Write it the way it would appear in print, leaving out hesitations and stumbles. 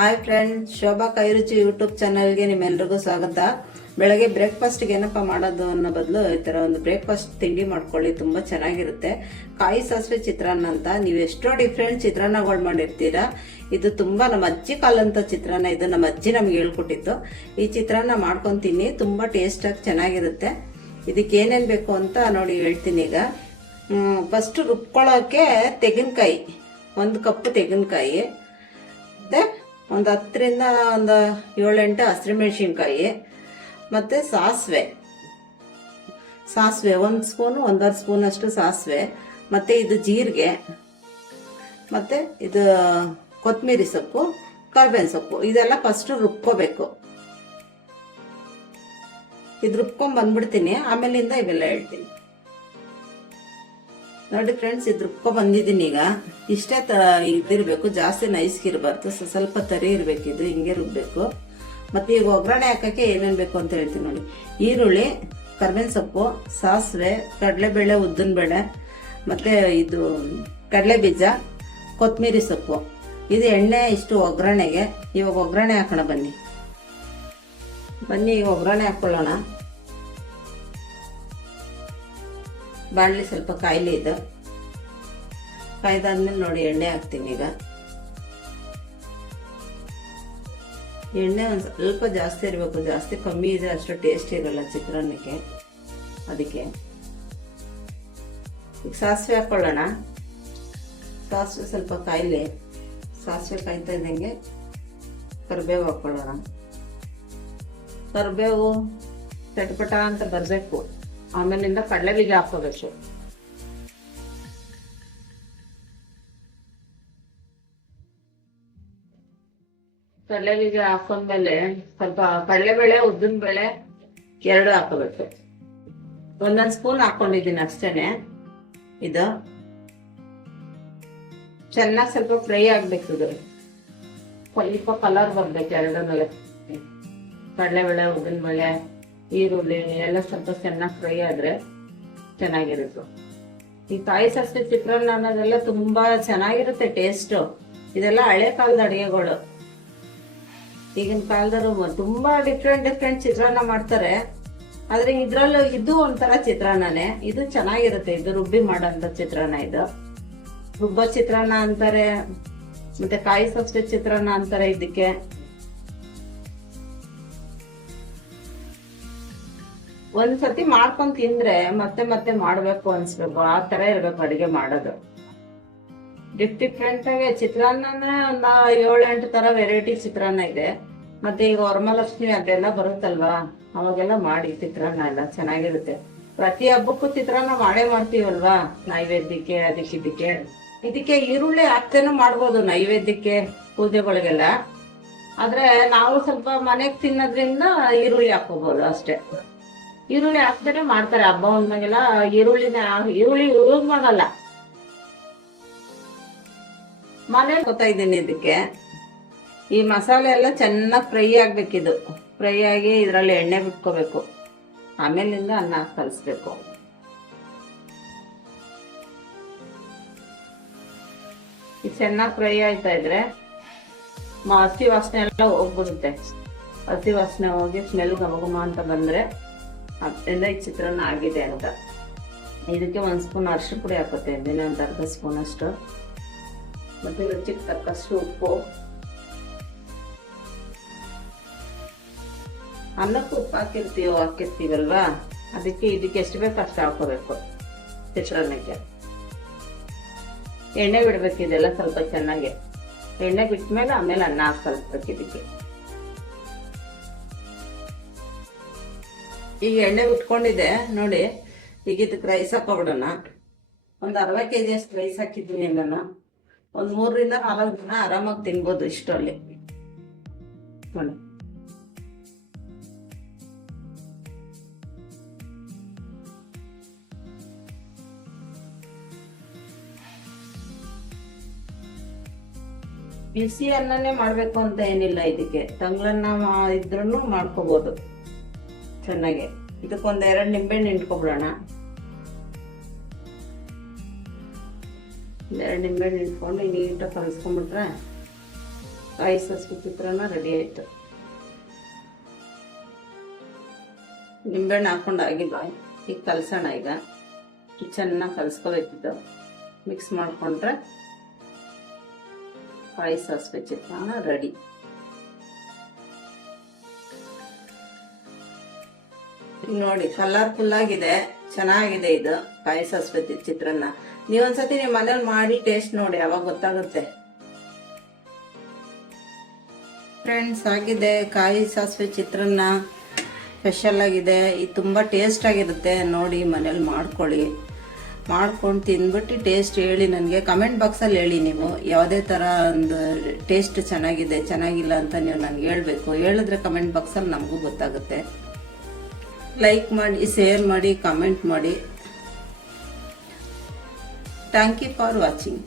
Hi friends, Shobha ಕೈರುಚಿ YouTube ಚಾನಲ್ಗೆ ನಿಮ್ಮೆಲ್ರಿಗೂ ಸ್ವಾಗತ. ಬೆಳಗ್ಗೆ ಬ್ರೇಕ್ಫಾಸ್ಟ್ಗೆ ಏನಪ್ಪ ಮಾಡೋದು ಅನ್ನೋ ಬದಲು ಈ ಥರ ಒಂದು ಬ್ರೇಕ್ಫಾಸ್ಟ್ ತಿಂಡಿ ಮಾಡ್ಕೊಳ್ಳಿ, ತುಂಬ ಚೆನ್ನಾಗಿರುತ್ತೆ. ಕಾಯಿ ಸಾಸಿವೆ ಚಿತ್ರಾನ್ನ ಅಂತ ನೀವು ಎಷ್ಟೋ ಡಿಫ್ರೆಂಟ್ ಚಿತ್ರಾನ್ನಗಳು ಮಾಡಿರ್ತೀರಾ. ಇದು ತುಂಬ ನಮ್ಮ ಅಜ್ಜಿ ಕಾಲಂತ ಚಿತ್ರಾನ್ನ. ಇದು ನಮ್ಮ ಅಜ್ಜಿ ನಮ್ಗೆ ಹೇಳ್ಕೊಟ್ಟಿತ್ತು. ಈ ಚಿತ್ರಾನ್ನ ಮಾಡ್ಕೊತೀನಿ, ತುಂಬ ಟೇಸ್ಟಾಗಿ ಚೆನ್ನಾಗಿರುತ್ತೆ. ಇದಕ್ಕೆ ಏನೇನು ಬೇಕು ಅಂತ ನೋಡಿ ಹೇಳ್ತೀನಿ. ಈಗ ಫಸ್ಟ್ ರುಬ್ಕೊಳ್ಳೋಕ್ಕೆ ತೆಂಗಿನಕಾಯಿ, 1 ಕಪ್ ತೆಂಗಿನಕಾಯಿ, ಮತ್ತು ಒಂದು 10ರಿಂದ ಒಂದು 7-8 ಹಸಿಮೆಣಸಿನ್ಕಾಯಿ, ಮತ್ತು ಸಾಸಿವೆ 1 ಸ್ಪೂನು 1.5 ಸ್ಪೂನ್ ಅಷ್ಟು ಸಾಸಿವೆ, ಮತ್ತು ಇದು ಜೀರಿಗೆ, ಮತ್ತು ಇದು ಕೊತ್ತಂಬರಿ ಸೊಪ್ಪು, ಕರ್ಬೇವಿನ ಸೊಪ್ಪು. ಇದೆಲ್ಲ ಫಸ್ಟ್ ರುಬ್ಕೋಬೇಕು. ಇದು ರುಬ್ಕೊಂಡ್ ಬಂದ್ಬಿಡ್ತೀನಿ, ಆಮೇಲಿಂದ ಇವೆಲ್ಲ ಹೇಳ್ತೀನಿ. ನೋಡಿ ಫ್ರೆಂಡ್ಸ್, ಇದು ರುಬ್ಕೊಂಡ್ ಬಂದಿದ್ದೀನಿ. ಈಗ ಇಷ್ಟೇ ಇದಿರಬೇಕು, ಜಾಸ್ತಿ ನೈಸ್ಗಿರಬಾರ್ದು, ಸ್ವಲ್ಪ ತರಿ ಇರಬೇಕು. ಇದು ಹಿಂಗೆ ರುಬ್ಬೇಕು. ಮತ್ತು ಈಗ ಒಗ್ಗರಣೆ ಹಾಕೋಕ್ಕೆ ಏನೇನು ಬೇಕು ಅಂತ ಹೇಳ್ತೀನಿ ನೋಡಿ. ಈರುಳ್ಳಿ, ಕರ್ಬೇವಿನ ಸೊಪ್ಪು, ಸಾಸಿವೆ, ಕಡಲೆಬೇಳೆ, ಉದ್ದಿನಬೇಳೆ, ಮತ್ತು ಇದು ಕಡಲೆ ಬೀಜ, ಕೊತ್ತಂಬರಿ ಸೊಪ್ಪು. ಇದು ಎಣ್ಣೆ ಇಷ್ಟು ಒಗ್ಗರಣೆಗೆ. ಇವಾಗ ಒಗ್ಗರಣೆ ಹಾಕೋಣ ಬನ್ನಿ. ಈಗ ಒಗ್ಗರಣೆ ಹಾಕ್ಕೊಳ್ಳೋಣ. ಬಾಣಲಿ ಸ್ವಲ್ಪ ಕಾಯಿಲೆ ಇದು. ಕಾಯ್ದಾದ್ಮೇಲೆ ನೋಡಿ ಎಣ್ಣೆ ಹಾಕ್ತೀನಿ. ಈಗ ಎಣ್ಣೆ ಒಂದು ಸ್ವಲ್ಪ ಜಾಸ್ತಿ ಇರಬೇಕು, ಜಾಸ್ತಿ ಕಮ್ಮಿ ಇದೆ ಅಷ್ಟು ಟೇಸ್ಟ್ ಇರಲ್ಲ ಚಿತ್ರಾನ್ನಕ್ಕೆ. ಅದಕ್ಕೆ ಈಗ ಸಾಸಿವೆ ಹಾಕ್ಕೊಳ್ಳೋಣ. ಸಾಸಿವೆ ಸ್ವಲ್ಪ ಕಾಯಿಲೆ. ಸಾಸಿವೆ ಕಾಯ್ತಾ ಇದ್ದಂಗೆ ಕರಿಬೇವು ಹಾಕ್ಕೊಳ್ಳೋಣ. ಕರಿಬೇವು ಚಟಪಟ ಅಂತ ಬರಬೇಕು. ಆಮೇಲಿಂದ ಕಡಲೆ ಬೀಜ ಹಾಕೋಬೇಕು. ಕಡಲೆ ಬೀಜ ಹಾಕೊಂಡ್ಮೇಲೆ ಸ್ವಲ್ಪ ಕಡಲೆಬೇಳೆ, ಉದ್ದಿನಬೇಳೆ 2 ಹಾಕೋಬೇಕು. 1 ಸ್ಪೂನ್ ಹಾಕೊಂಡಿದ್ದೀನಿ ಅಷ್ಟೇನೆ. ಇದು ಚೆನ್ನಾಗಿ ಸ್ವಲ್ಪ ಫ್ರೈ ಆಗ್ಬೇಕು. ಇದು ಸ್ವಲ್ಪ ಕಲರ್ ಬರ್ಬೇಕು. 2 ಮೇಲೆ ಕಡಲೆಬೇಳೆ, ಉದ್ದಿನಬೇಳೆ, ಈರುಳ್ಳಿ ಎಲ್ಲ ಸ್ವಲ್ಪ ಚೆನ್ನಾಗಿ ಫ್ರೈ ಆದ್ರೆ ಚೆನ್ನಾಗಿರುತ್ತೆ. ಈ ಕಾಯಿ ಸಾಸಿವೆ ಚಿತ್ರಾನ್ನ ಅನ್ನೋದೆಲ್ಲ ತುಂಬಾ ಚೆನ್ನಾಗಿರುತ್ತೆ ಟೇಸ್ಟು. ಇದೆಲ್ಲ ಹಳೆ ಕಾಲದ ಅಡಿಗೆಗಳು. ಈಗಿನ ಕಾಲದವರು ತುಂಬಾ ಡಿಫ್ರೆಂಟ್ ಚಿತ್ರಾನ್ನ ಮಾಡ್ತಾರೆ. ಆದ್ರೆ ಇದ್ರಲ್ಲೂ ಇದು ಒಂಥರ ಚಿತ್ರಾನ್ನನೇ. ಇದು ಚೆನ್ನಾಗಿರುತ್ತೆ. ಇದು ರುಬ್ಬಿ ಮಾಡೋಂಥ ಚಿತ್ರಾನ್ನ. ಇದು ರುಬ್ಬ ಚಿತ್ರಾನ್ನ ಅಂತಾರೆ, ಮತ್ತೆ ಕಾಯಿ ಸಾಸಿವೆ ಚಿತ್ರಾನ್ನ ಅಂತಾರೆ ಇದಕ್ಕೆ. ಒಂದ್ಸತಿ ಮಾಡ್ಕೊಂಡ್ ತಿಂದ್ರೆ ಮತ್ತೆ ಮತ್ತೆ ಮಾಡ್ಬೇಕು ಅನ್ಸ್ಬೇಕು. ಆ ತರ ಇರ್ಬೇಕು ಅಡಿಗೆ ಮಾಡೋದು. ಡಿಫ್ರೆಂಟ್ ಆಗಿ ಚಿತ್ರಾನ್ನ ಒಂದು 7-8 ತರ ವೆರೈಟಿ ಚಿತ್ರಾನ್ನ ಇದೆ. ಮತ್ತೆ ಈಗ ವರಮಹಾಲಕ್ಷ್ಮಿ ಅದೆಲ್ಲ ಬರುತ್ತಲ್ವಾ, ಅವಾಗೆಲ್ಲ ಮಾಡಿ ಚಿತ್ರಾನ್ನ ಎಲ್ಲ ಚೆನ್ನಾಗಿರುತ್ತೆ. ಪ್ರತಿ ಹಬ್ಬಕ್ಕೂ ಚಿತ್ರಾನ್ನ ಮಾಡೇ ಮಾಡ್ತೀವಲ್ವಾ, ನೈವೇದ್ಯಕ್ಕೆ, ಇದಕ್ಕೆ ಈರುಳ್ಳಿ ಹಾಕ್ತೇನೂ ಮಾಡ್ಬೋದು ನೈವೇದ್ಯಕ್ಕೆ, ಪೂಜೆಗಳಿಗೆಲ್ಲ. ಆದ್ರೆ ನಾವು ಸ್ವಲ್ಪ ಮನೆಗೆ ತಿನ್ನೋದ್ರಿಂದ ಈರುಳ್ಳಿ ಹಾಕೋಬಹುದು ಅಷ್ಟೇ. ಈರುಳ್ಳಿ ಹಾಕ್ತಾರೆ ಮಾಡ್ತಾರೆ ಹಬ್ಬ ಒಂದಾಗೆಲ್ಲ. ಈರುಳ್ಳಿ ಯೂಸ್ ಮಾಡಲ್ಲ. ಮನೇಲಿ ಗೊತ್ತಾ ಇದ್ದೀನಿ. ಇದಕ್ಕೆ ಈ ಮಸಾಲೆ ಎಲ್ಲ ಚೆನ್ನಾಗಿ ಫ್ರೈ ಆಗ್ಬೇಕಿದು. ಫ್ರೈ ಆಗಿ ಇದರಲ್ಲಿ ಎಣ್ಣೆ ಬಿಟ್ಕೋಬೇಕು. ಆಮೇಲಿಂದ ಅನ್ನ ಕಲಿಸ್ಬೇಕು. ಇದು ಚೆನ್ನಾಗಿ ಫ್ರೈ ಆಯ್ತಾ ಇದ್ರೆ ಹಸಿ ವಾಸನೆ ಎಲ್ಲ ಹೋಗ್ಬಿಡುತ್ತೆ. ಹಸಿ ವಾಸನೆ ಹೋಗಿ ಸ್ಮೆಲ್ ಘಮ ಅಂತ ಬಂದ್ರೆ ಅದರಿಂದ ಈ ಚಿತ್ರಾನ್ನ ಆಗಿದೆ ಅಂತ. ಇದಕ್ಕೆ 1 ಸ್ಪೂನ್ ಅರಿಶಿನ ಪುಡಿ ಹಾಕೋತಾ ಇದ್ದೀನಿ, ಒಂದು 1/2 ಸ್ಪೂನ್ ಅಷ್ಟು. ಮತ್ತೆ ರುಚಿಗೆ ತಕ್ಕಷ್ಟು ಉಪ್ಪು. ಅನ್ನಕ್ಕೆ ಉಪ್ಪು ಹಾಕಿರ್ತೀವಲ್ವಾ, ಅದಕ್ಕೆ ಇದಕ್ಕೆ ಎಷ್ಟು ಬೇಕು ಅಷ್ಟು ಹಾಕೋಬೇಕು ಚಿತ್ರಾನ್ನಕ್ಕೆ. ಎಣ್ಣೆ ಬಿಡ್ಬೇಕು ಇದೆಲ್ಲ ಸ್ವಲ್ಪ ಚೆನ್ನಾಗಿ. ಎಣ್ಣೆ ಬಿಟ್ಮೇಲೆ ಆಮೇಲೆ ಅನ್ನ ಹಾಕಲ್ಸ್ಬೇಕು ಇದಕ್ಕೆ. ಈಗ ಎಣ್ಣೆ ಬಿಟ್ಕೊಂಡಿದೆ ನೋಡಿ. ಈಗ ಇದಕ್ಕೆ ರೈಸ್ ಹಾಕೋಬಿಡೋಣ. ಒಂದು 60 kg ಅಷ್ಟು ರೈಸ್ ಹಾಕಿದ್ದೀನಿ ನಾನು. ಒಂದು 3ರಿಂದ 4 ದಿನ ಆರಾಮಾಗಿ ತಿನ್ಬೋದು ಇಷ್ಟರಲ್ಲಿ. ನೋಡಿ, ಬಿಸಿ ಅನ್ನನೇ ಮಾಡ್ಬೇಕು ಅಂತ ಏನಿಲ್ಲ. ಇದಕ್ಕೆ ತಂಗ್ಳನ್ನ ಇದ್ರೂ ಮಾಡ್ಕೋಬಹುದು ಚೆನ್ನಾಗಿ. ಇದಕ್ಕೊಂದು 2 ನಿಂಬೆಹಣ್ಣು ಹಿಂಡ್ಕೊಬಿಡೋಣ. 2 ನಿಂಬೆಹಣ್ಣು ಹಿಂಡ್ಕೊಂಡು ನೀಟಾಗಿ ಕಲಿಸ್ಕೊಂಡ್ಬಿಟ್ರೆ ಕಾಯಿ ಸಾಸಿವೆ ಚಿತ್ರಾನ್ನ ರೆಡಿ ಆಯಿತು. ನಿಂಬೆಹಣ್ಣು ಹಾಕೊಂಡು ಆಗಿದೆ. ಈಗ ಕಲಸೋಣ. ಈಗ ಚೆನ್ನಾಗಿ ಕಲಿಸ್ಕೋಬೇಕಿದ್ದು. ಮಿಕ್ಸ್ ಮಾಡಿಕೊಂಡ್ರೆ ಕಾಯಿ ಸಾಸಿವೆ ಚಿತ್ರಾನ್ನ ರೆಡಿ. ನೋಡಿ ಕಲರ್ಫುಲ್ ಆಗಿದೆ, ಚೆನ್ನಾಗಿದೆ ಇದು ಕಾಯಿ ಸಾಸಿವೆ ಚಿತ್ರಾನ್ನ. ನೀವೊಂದ್ಸತಿ ನೀವು ಮನೇಲಿ ಮಾಡಿ ಟೇಸ್ಟ್ ನೋಡಿ, ಅವಾಗ ಗೊತ್ತಾಗುತ್ತೆ. ಫ್ರೆಂಡ್ಸ್, ಆಗಿದೆ ಕಾಯಿ ಸಾಸಿವೆ ಚಿತ್ರಾನ್ನ. ಸ್ಪೆಷಲ್ ಆಗಿದೆ, ಇದು ತುಂಬ ಟೇಸ್ಟ್ ಆಗಿರುತ್ತೆ. ನೋಡಿ ಮನೇಲಿ ಮಾಡ್ಕೊಂಡು ತಿಂದ್ಬಿಟ್ಟು ಟೇಸ್ಟ್ ಹೇಳಿ ನನಗೆ ಕಮೆಂಟ್ ಬಾಕ್ಸಲ್ಲಿ ಹೇಳಿ. ನೀವು ಯಾವುದೇ ಥರ ಒಂದು ಟೇಸ್ಟ್ ಚೆನ್ನಾಗಿದೆ ಚೆನ್ನಾಗಿಲ್ಲ ಅಂತ ನೀವು ನನಗೆ ಹೇಳಬೇಕು. ಹೇಳಿದ್ರೆ ಕಮೆಂಟ್ ಬಾಕ್ಸಲ್ಲಿ ನಮಗೂ ಗೊತ್ತಾಗುತ್ತೆ. ಲೈಕ್ ಮಾಡಿ, ಶೇರ್ ಮಾಡಿ, ಕಮೆಂಟ್ ಮಾಡಿ. Thank you for watching.